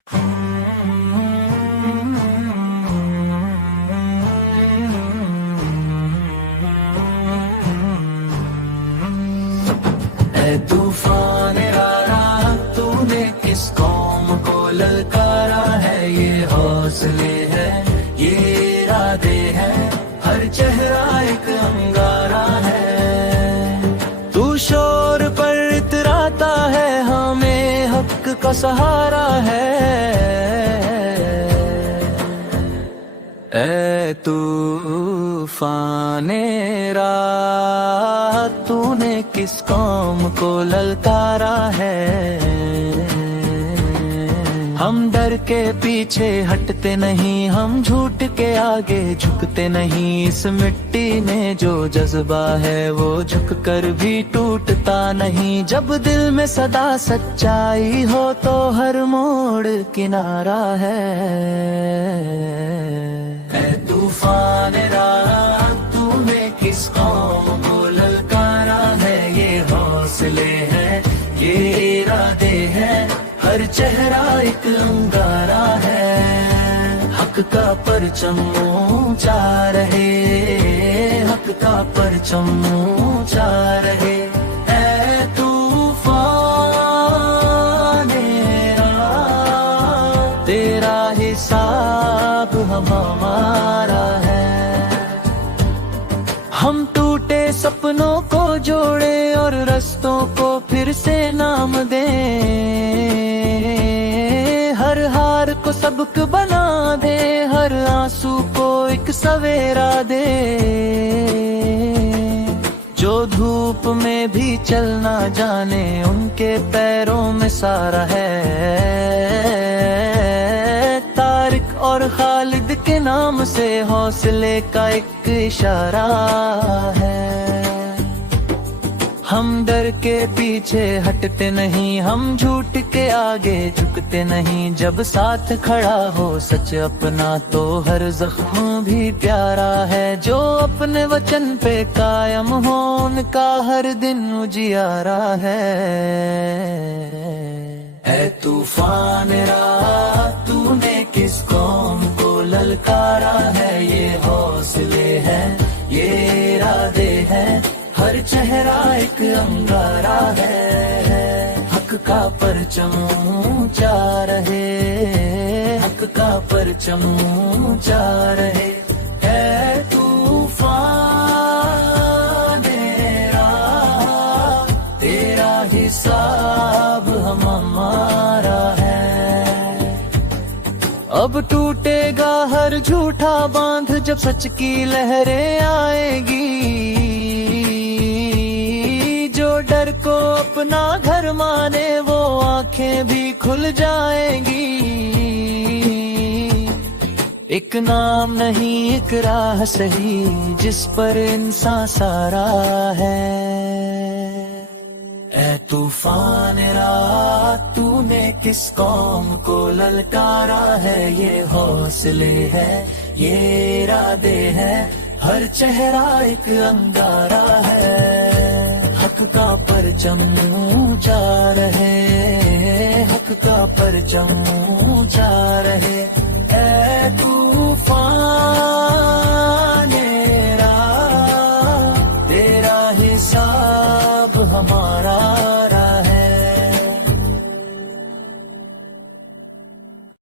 ऐ तूफान रारा तूने किस कौम को ललकारा है। ये हौसले है, ये इरादे है, हर चेहरा एक अंगारा है। तू शोर पर इतराता है, हमें हक का सहारा है। ऐ तूफाने रात तूने किस कौम को ललकारा है। हम डर के पीछे हटते नहीं, हम झूठ के आगे झुकते नहीं। इस मिट्टी में जो जज्बा है वो झुक कर भी टूटता नहीं। जब दिल में सदा सच्चाई हो तो हर मोड़ किनारा है। ऐ तूफान रात तूने किस कौम को ललकारा है। ये हौसले है, ये इरादे है, हर चेहरा एक अंगारा है। हक का परचम ऊंचा रहे, हक का परचम ऊंचा रहे। ऐ तूफान रात तेरा हिसाब हमारा है। हम टूटे सपनों को जोड़े और रास्तों को फिर से नाम दें। हर हार को सबक बना दे, हर आंसू को एक सवेरा दे। जो धूप में भी चलना जाने उनके पैरों में सारा है। तारिक और खालिद के नाम से हौसले का एक इशारा है। हम डर के पीछे हटते नहीं, हम झूठ के आगे झुकते नहीं। जब साथ खड़ा हो सच अपना तो हर जख्म भी प्यारा है। जो अपने वचन पे कायम हो उनका हर दिन उजियारा है। ऐ तूफान रात तूने किस कौम को ललकारा है। ये हौसले है, ये इरादे है, हर चेहरा एक अंगारा है। हक का परचम ऊंचा रहे, हक का परचम ऊंचा रहे। ऐ तूफान रात तेरा हिसाब हमारा है। अब टूटेगा हर झूठा बांध जब सच की लहरें आएगी। जो डर को अपना घर माने वो आंखें भी खुल जाएंगी। एक नाम नहीं एक राह सही जिस पर इंसान सारा है। ऐ तूफान रात तूने किस कौम को ललकारा है। ये हौसले है, ये इरादे है, हर चेहरा एक अंगारा है। हक का परचम ऊंचा रहे, हक का परचम ऊंचा रहे। ऐ तू